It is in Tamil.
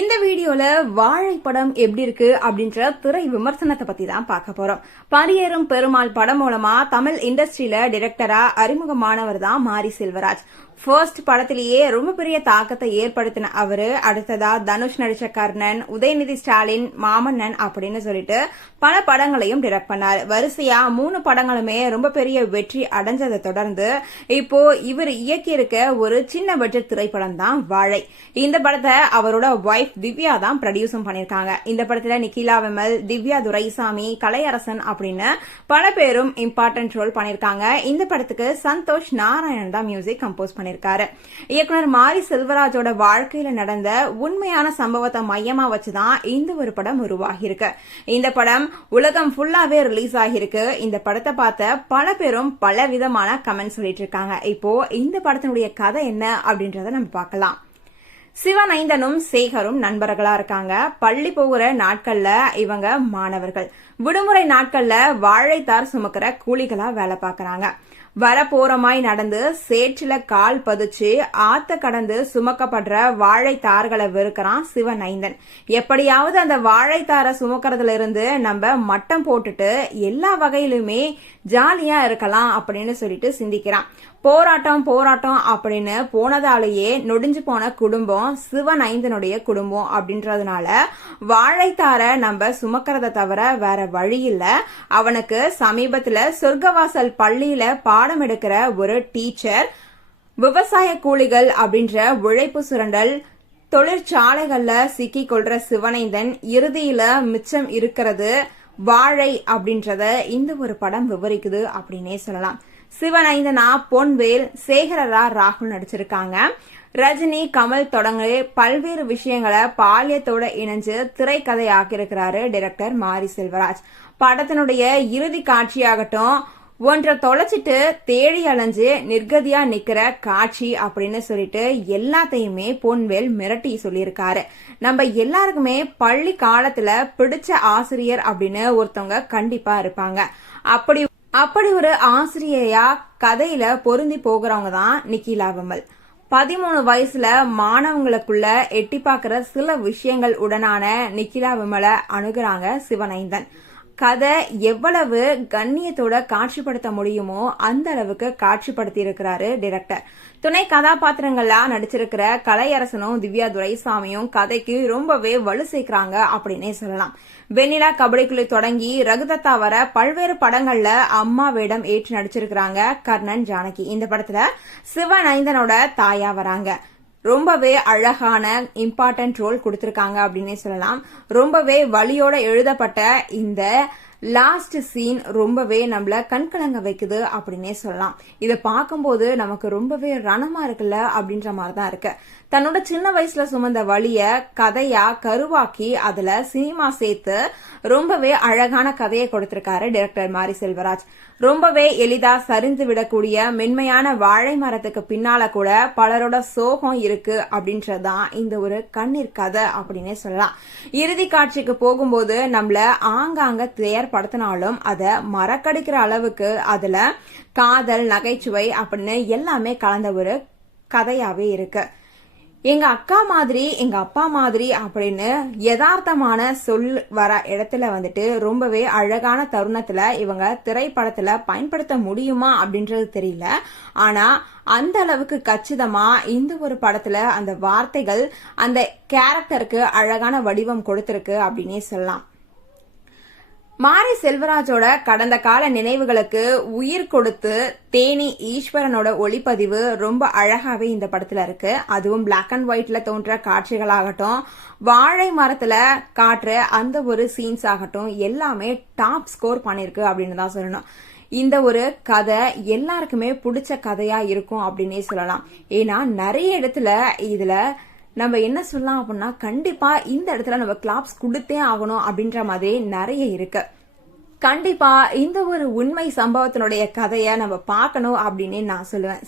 இந்த வீடியோல வாழைப்படம் எப்படி இருக்கு அப்படின்ற திரை விமர்சனத்தை பத்தி தான் பார்க்க போறோம். பரியேறும் பெருமாள் படம் மூலமா தமிழ் இண்டஸ்ட்ரியில டிரெக்டரா அறிமுகமானவர் தான் மாரி செல்வராஜ். ஃபர்ஸ்ட் படத்திலேயே ரொம்ப பெரிய தாக்கத்தை ஏற்படுத்தின அவரு அடுத்ததா தனுஷ் நடிச்ச கர்ணன் உதயநிதி ஸ்டாலின் மாமன்னன் அப்படின்னு சொல்லிட்டு பல படங்களையும் டிரெக்ட் பண்ணார். வரிசையா மூணு படங்களுமே ரொம்ப பெரிய வெற்றி அடைஞ்சதை தொடர்ந்து இப்போ இவர் இயக்கியிருக்க ஒரு சின்ன பட்ஜெட் திரைப்படம் தான் வாழை. இந்த படத்தை அவரோட ஒய்ஃப் திவ்யா தான் ப்ரொடியூஸும் பண்ணிருக்காங்க இந்த படத்துல நிக்கிலா விமல் திவ்யா துரைசாமி கலையரசன் அப்படின்னு பல பேரும் இம்பார்ட்டன்ட் ரோல் பண்ணிருக்காங்க இந்த படத்துக்கு சந்தோஷ் நாராயணன் தான் மியூசிக் கம்போஸ் பண்ணிருக்காரு இயக்குனர் மாரி செல்வராஜோட வாழ்க்கையில நடந்த உண்மையான சம்பவத்தை மையமா வச்சுதான் இந்த ஒரு படம் உருவாகியிருக்கு. இந்த படம் உலகம் ஃபுல்லாவே ரிலீஸ் ஆகியிருக்கு. இந்த படத்தை பார்த்த பல பேரும் பல விதமான கமெண்ட் சொல்லிட்டு இருக்காங்க இப்போ இந்த படத்தினுடைய கதை என்ன அப்படின்றத நம்ம பார்க்கலாம். சிவநைந்தனும் சேகரும் நண்பர்களா இருக்காங்க. பள்ளி போகிற நாட்கள்ல இவங்க மாணவர்கள். விடுமுறை நாட்கள்ல வாழைத்தார் சுமக்கிற கூலிகளா வேலை பார்க்கறாங்க. வரப்போறமாய் நடந்து சேற்றில கால் பதிச்சு ஆத்த கடந்து சுமக்கப்படுற வாழைத்தார்களை வெறுக்கிறான் சிவநைந்தன். எப்படியாவது அந்த வாழைத்தாரை சுமக்கிறதுல இருந்து நம்ம மட்டம் போட்டுட்டு எல்லா வகையிலுமே ஜாலியா இருக்கலாம் அப்படின்னு சொல்லிட்டு சிந்திக்கிறான். போராட்டம் போராட்டம் அப்படின்னு போனதாலேயே நொடிஞ்சு போன குடும்பம் சிவனைந்தனுடைய குடும்பம் அப்படின்றதுனால வாழைத்தார நம்ம சுமக்கிறத தவிர வேற வழி இல்ல. அவனுக்கு சமீபத்துல சொர்க்கவாசல் பள்ளியில பாடம் எடுக்கிற ஒரு டீச்சர் விவசாய கூலிகள் அப்படின்ற உழைப்பு சுரண்டல் தொழிற்சாலைகள்ல சிக்கி கொள்ற சிவனைந்தன் இறுதியில மிச்சம் இருக்கிறது வாழை அப்படின்றத இந்த ஒரு படம் விவரிக்குது அப்படின்னே சொல்லலாம். சிவனைந்தனா பொன்வேல் சேகரரா ராகுல் நடிச்சிருக்காங்க. ரஜினி கமல் தொடங்கி பல்வேறு விஷயங்களை பாலியத்தோட இணைஞ்சு திரைக்கதை ஆக்கியிருக்கிறாரு டைரக்டர் மாரி செல்வராஜ். படத்தினுடைய இறுதி காட்சியாகட்டும் ஒன்றை தொலைச்சிட்டு தேடி அலைஞ்சு நிர்கதியா நிக்கிற காட்சி அப்படின்னு சொல்லிட்டு எல்லாத்தையுமே பொன்வேல் மிரட்டி சொல்லியிருக்காரு. நம்ம எல்லாருக்குமே பள்ளி காலத்துல பிடிச்ச ஆசிரியர் அப்படின்னு ஒருத்தவங்க கண்டிப்பா இருப்பாங்க. அப்படி அப்படி ஒரு ஆசிரியையா கதையில பொருந்தி போகிறவங்க தான் நிக்கிலா விமல் பதிமூணு வயசுல மாணவங்களுக்குள்ள எட்டி பாக்குற சில விஷயங்கள் உடனான நிக்கிலா விமலை அணுகுறாங்க சிவனைந்தன் கதை எவ்வளவு கண்ணியத்தோட காட்சிப்படுத்த முடியுமோ அந்த அளவுக்கு காட்சிப்படுத்தி இருக்கிறாரு டிரெக்டர் துணை கதாபாத்திரங்களா நடிச்சிருக்கிற கலையரசனும் திவ்யா துரைசாமியும் கதைக்கு ரொம்பவே வலு சேர்க்கிறாங்க அப்படின்னே சொல்லலாம். வெண்ணிலா கபடிக்குழு தொடங்கி ரகுதத்தா வர பல்வேறு படங்கள்ல அம்மா வேடம் ஏற்று நடிச்சிருக்கிறாங்க கர்ணன் ஜானகி. இந்த படத்துல சிவநைந்தனோட தாயா வராங்க. ரொம்பவே அழகான இம்பார்ட்டன்ட் ரோல் கொடுத்துருக்காங்க அப்படின்னே சொல்லலாம். ரொம்பவே வழியோட எழுதப்பட்ட இந்த லாஸ்ட் சீன் ரொம்பவே நம்மள கண்கலங்க வைக்குது அப்படின்னே சொல்லலாம். இதை பார்க்கும்போது நமக்கு ரொம்பவே ரணமா இருக்குல்ல அப்படின்ற மாதிரி தான் இருக்கு. தன்னோட சின்ன வயசுல சுமந்த வழிய கதையா கருவாக்கி அதுல சினிமா சேர்த்து ரொம்பவே அழகான கதையை கொடுத்திருக்காரு டைரக்டர் மாரி செல்வராஜ். ரொம்பவே எளிதா சரிந்து விடக்கூடிய மென்மையான வாழை மரத்துக்கு பின்னால கூட பலரோட சோகம் இருக்கு அப்படின்றதுதான் இந்த ஒரு கண்ணீர் கதை அப்படின்னே சொல்லலாம். இறுதி காட்சிக்கு போகும்போது நம்மள ஆங்காங்க படுத்தினாலும் அதை மறக்கடிக்கிற அளவுக்கு அதுல காதல் நகைச்சுவை அப்படின்னு எல்லாமே கலந்த ஒரு கதையாவே இருக்கு. எங்க அக்கா மாதிரி எங்க அப்பா மாதிரி அப்படின்னு யதார்த்தமான சொல் வர இடத்துல வந்துட்டு ரொம்பவே அழகான தருணத்துல இவங்க திரைப்படத்துல பயன்படுத்த முடியுமா அப்படின்றது தெரியல. ஆனா அந்த அளவுக்கு கச்சிதமா இந்த ஒரு படத்துல அந்த வார்த்தைகள் அந்த கேரக்டருக்கு அழகான வடிவம் கொடுத்திருக்கு அப்படின்னே சொல்லலாம். மாரி செல்வராஜோட கடந்த கால நினைவுகளுக்கு உயிர் கொடுத்து தேனி ஈஸ்வரனோட ஒளிப்பதிவு ரொம்ப அழகாவே இந்த படத்துல இருக்கு. அதுவும் பிளாக் அண்ட் ஒயிட்ல தோன்ற காட்சிகளாகட்டும் வாழை மரத்துல காட்டுற அந்த ஒரு சீன்ஸ் ஆகட்டும் எல்லாமே டாப் ஸ்கோர் பண்ணிருக்கு அப்படின்னு தான் சொல்லணும். இந்த ஒரு கதை எல்லாருக்குமே பிடிச்ச கதையா இருக்கும் அப்படின்னே சொல்லலாம். ஏன்னா நிறைய இடத்துல இதுல நம்ம என்ன சொல்லலாம் அப்படின்னா கண்டிப்பா இந்த இடத்துல நம்ம கிளாப்ஸ் கொடுத்தே ஆகணும் அப்படின்ற மாதிரி நிறைய இருக்கு. கண்டிப்பா இந்த ஒரு உண்மை சம்பவத்தினுடைய கதையை நம்ம பார்க்கணும் அப்படின்னு நான் சொல்லுவேன்.